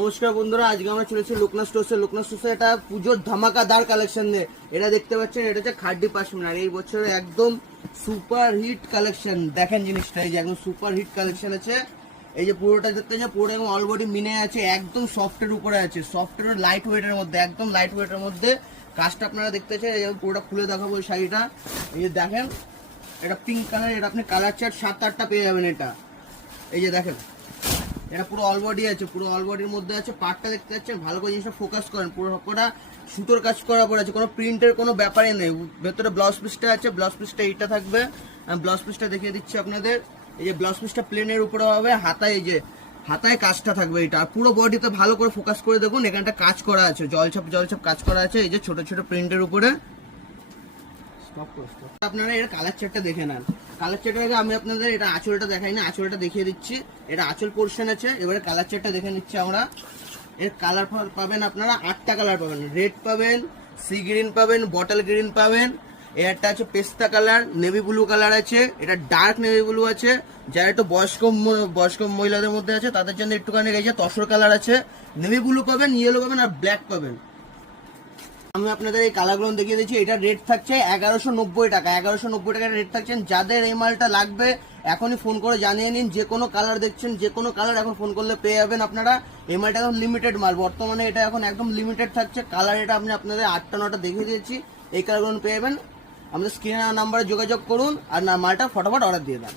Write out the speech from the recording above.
নমস্কার বন্ধুরা, আজকে আমরা চলেছি লোকনাথ স্টোর্সে এটা পুজোর ধামাকাদার কালেকশন নিয়ে। এটা দেখতে পাচ্ছেন, এটা হচ্ছে খাড্ডি পাশমিনা। আর এই বছরে একদম সুপার হিট কালেকশন। দেখেন জিনিসটা, এই যে একদম সুপার হিট কালেকশন আছে। এই যে পুরোটা দেখতে পাচ্ছেন, পুরো এবং অল বডি মিনে আছে, একদম সফটের উপরে আছে, সফটের লাইট ওয়েটের মধ্যে, একদম লাইট ওয়েটের মধ্যে। কাজটা আপনারা দেখতে পাচ্ছেন, এই পুরোটা খুলে দেখাবো এই শাড়িটা। এই যে দেখেন, এটা পিঙ্ক কালার, এটা আপনি কালার চার্ট 7-8টা পেয়ে যাবেন। এটা এই যে দেখেন, এটা পুরো অল বডি আছে, পুরো অল বডির মধ্যে আছে। পার্টটা দেখতে পাচ্ছেন, ভালো করে জিনিসটা ফোকাস করেন। পুরো সবকটা সুতোর কাজ করা পড়ে আছে, কোনো প্রিন্টের কোনো ব্যাপারই নেই। ভেতরে ব্লাউজ পিসটা আছে, ব্লাউজ পিসটা এইটা থাকবে। আমি ব্লাউজ পিসটা দেখিয়ে দিচ্ছি আপনাদের। এই যে ব্লাউজ পিসটা প্লেনের উপরে হবে, হাতায় এই যে হাতায় কাজটা থাকবে এটা। আর পুরো বডিতে ভালো করে ফোকাস করে দেখুন, এখানটা কাজ করা আছে, জলছাপ কাজ করা আছে, এই যে ছোট ছোট প্রিন্টের উপরে। আপনারা এর কালার চার্টটা দেখে নেন। কালার চার্টের আগে আমি আপনাদের এটা আঁচলটা দেখাই না, আঁচলটা দেখিয়ে দিচ্ছি। এটা আঁচল পোর্শন আছে। এবারে কালার চার্টটা দেখে নিচ্ছি আমরা। এর কালার পাবেন আপনারা 8টা কালার পাবেন। রেড পাবেন, সি গ্রিন পাবেন, বটল গ্রিন পাবেন, একটা আছে পেস্তা কালার, নেভি ব্লু কালার আছে, এটা ডার্ক নেভি ব্লু আছে। যারা একটু বয়স্ক মহিলাদের মধ্যে আছে তাদের জন্য একটুখানি এই যে তসর কালার আছে। নেভি ব্লু পাবেন, ইয়েলো পাবেন আর ব্ল্যাক পাবেন। আমি আপনাদের এই কালারগুলো দেখিয়ে দিচ্ছি। এটা রেট থাকছে 1190 টাকা। 1190 টাকা রেট থাকছে। যাদের এই মালটা লাগবে এখনই ফোন করে জানিয়ে নিন। যে কোনো কালার দেখছেন, যে কোনো কালার এখন ফোন করলে পেয়ে যাবেন আপনারা। এই মালটা এখন লিমিটেড মাল, বর্তমানে এটা এখন একদম লিমিটেড থাকছে। কালার এটা আমি আপনাদের 8টা-9টা দেখিয়ে দিয়েছি। এই কালারগুলো পেয়ে যাবেন। আমাদের স্ক্রিনে নাম্বারে যোগাযোগ করুন আর মালটা ফটাফট অর্ডার দিয়ে দেন।